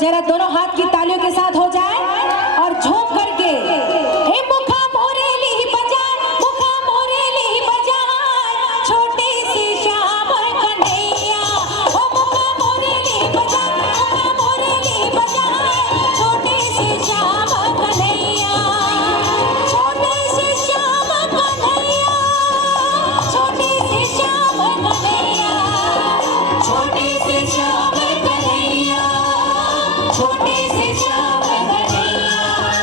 जरा दोनों हाथ की तालियों के साथ हो जाए और झूम करके हे मुखा मोरेली बजाए, मुखा मोरेली बजाए, छोटी सी श्याम कन्हैया। ओ मुखा मोरेली बजाए, मुखा मोरेली बजाए, छोटी सी श्याम कन्हैया, छोटी सी श्याम कन्हैया, छोटी सी श्याम कन्हैया, छोटी सी श्याम कन्हैया, छोटी सी श्याम कन्हैया।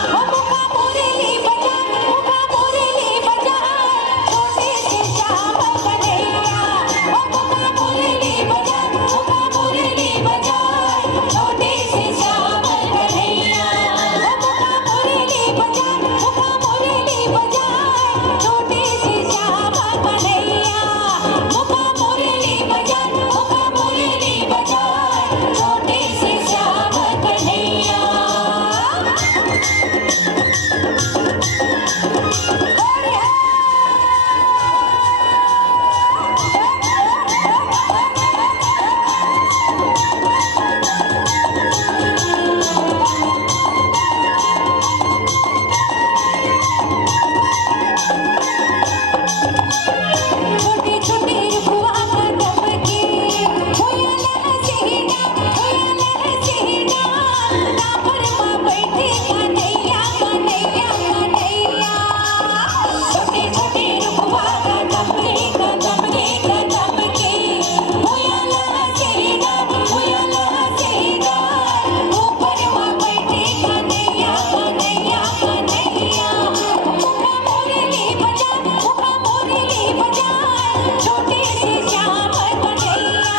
ओ मुखा मोरेली बजाए, मुखा मोरेली बजाए, छोटी सी श्याम कन्हैया। ओ मुखा मोरेली बजाए, मुखा मोरेली बजाए, छोटी सी श्याम कन्हैया। ओ मुखा मोरेली बजाए, मुखा मोरेली बजाए, छोटी सी श्याम कन्हैया। मुखा मोरेली बजाए, मुखा मोरेली बजाए, छोटी सी श्याम कन्हैया। छोटी छोटी रुखवा कदम की हुयला सीना, हुयला सीना, टापर माँ बैठी कन्हैया, कन्हैया, कन्हैया। छोटी छोटी रुखवा कदम की हुयला सीना, हुयला सीना, ऊपर माँ बैठी कन्हैया, कन्हैया, कन्हैया। मुखा मोरेली बजाए, मुखा मोरेली बजाए, छोटी सी श्याम कन्हैया।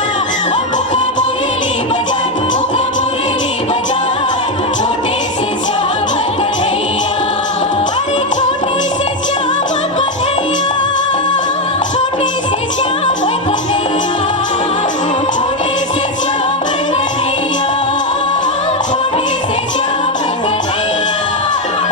ओ मुखा मोरेली बजाए, मुखा मोरेली बजाए, छोटी सी श्याम कन्हैया। अरे छोटी सी श्याम कन्हैया, छोटी सी श्याम कन्हैया, छोटी सी श्याम कन्हैया, छोटी सी श्याम कन्हैया।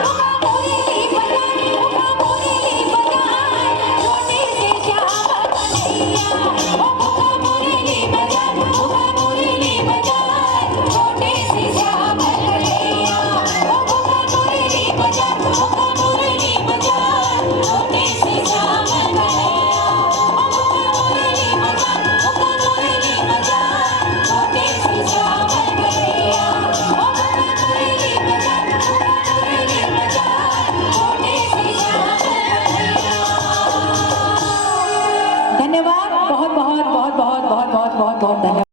मुखा मोरेली बजाए, मुखा मोरेली बजाए, छोटी सी श्याम कन्हैया। ओ मुखा मोरेली बजाए, मुखा मोरेली बजाए, छोटी सी श्याम कन्हैया। ओ मुखा मोरेली बजाए, मुखा